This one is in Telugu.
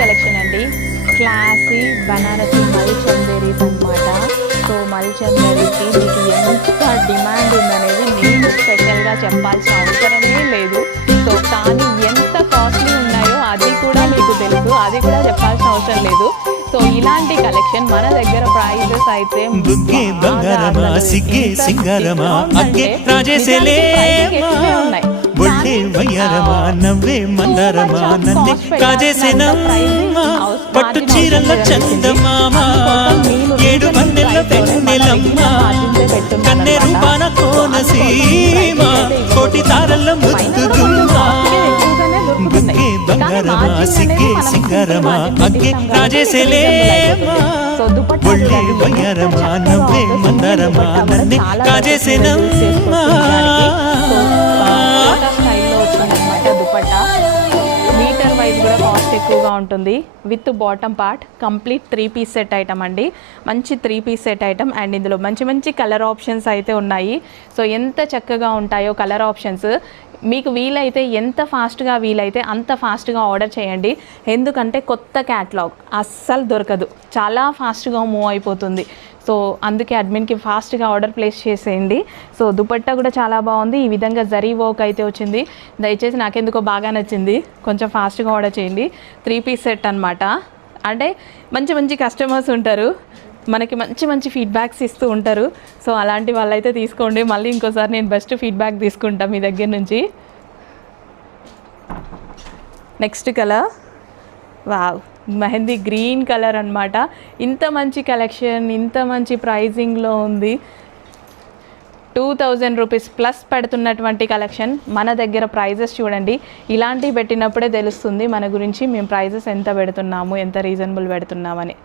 కలెక్షన్ అండి. క్లాసీ బనారసి మల్ చందేరీస్ అనమాట. సో మల్ చందేరీకి మీకు ఎంత డిమాండ్ ఉందనేది నేను స్పెషల్గా చెప్పాల్సిన అవసరమే లేదు. సో కానీ ఎంత కాస్ట్లీ ఉన్నాయో అది కూడా మీకు తెలుసు, అది కూడా చెప్పాల్సిన అవసరం లేదు. సో ఇలాంటి కలెక్షన్ మన దగ్గర ప్రైజెస్ అయితే ఉన్నాయి. ఒళ్ళే వయ్యారమా నవ్వే మందారమా నన్నే కాజేసేనమ్మా పట్టు చీరల చందమామ ఏడు మన్నెల వెన్నెలమ్మ కన్నె రూపాన కోనసీమ కోటి తారల ముద్దుగుమ్మా బుక్కే బంగారమా సిగ్గే సింగారమా అగ్గే కాజేసేలేమా ఒళ్ళే వయ్యారమా నవ్వే మందారమా నన్నే కాజేసేనమ్మా. దుపట్టా మీటర్ వైజ్ కూడా కాస్ట్ ఎక్కువగా ఉంటుంది. With bottom part complete 3 piece set item అండి. మంచి 3 పీస్ సెట్ ఐటమ్ అండ్ ఇందులో మంచి మంచి కలర్ ఆప్షన్స్ అయితే ఉన్నాయి. సో ఎంత చక్కగా ఉంటాయో కలర్ ఆప్షన్స్. మీకు వీలైతే ఎంత ఫాస్ట్గా వీలైతే అంత ఫాస్ట్గా ఆర్డర్ చేయండి. ఎందుకంటే కొత్త క్యాటలాగ్ అస్సలు దొరకదు, చాలా ఫాస్ట్గా మూవ్ అయిపోతుంది. సో అందుకే అడ్మిన్కి ఫాస్ట్గా ఆర్డర్ ప్లేస్ చేసేయండి. సో దుపట్టా కూడా చాలా బాగుంది. ఈ విధంగా జరీ వర్క్ అయితే వచ్చింది. దయచేసి నాకెందుకో బాగా నచ్చింది, కొంచెం ఫాస్ట్గా ఆర్డర్ చేయండి. 3 పీస్ సెట్ అనమాట. అంటే మంచి మంచి కస్టమర్స్ ఉంటారు, మనకి మంచి మంచి ఫీడ్బ్యాక్స్ ఇస్తూ ఉంటారు. సో అలాంటి వాళ్ళైతే తీసుకోండి. మళ్ళీ ఇంకోసారి నేను బెస్ట్ ఫీడ్బ్యాక్ తీసుకుంటాను మీ దగ్గర నుంచి. Next colour wow, mehndi green colour అనమాట. ఇంత మంచి కలెక్షన్ ఇంత మంచి ప్రైజింగ్లో ఉంది. 2000 రూపీస్ ప్లస్ పెడుతున్నటువంటి కలెక్షన్. మన దగ్గర ప్రైజెస్ చూడండి, ఇలాంటివి పెట్టినప్పుడే తెలుస్తుంది మన గురించి, మేము ప్రైజెస్ ఎంత పెడుతున్నాము, ఎంత రీజనబుల్ పెడుతున్నామని.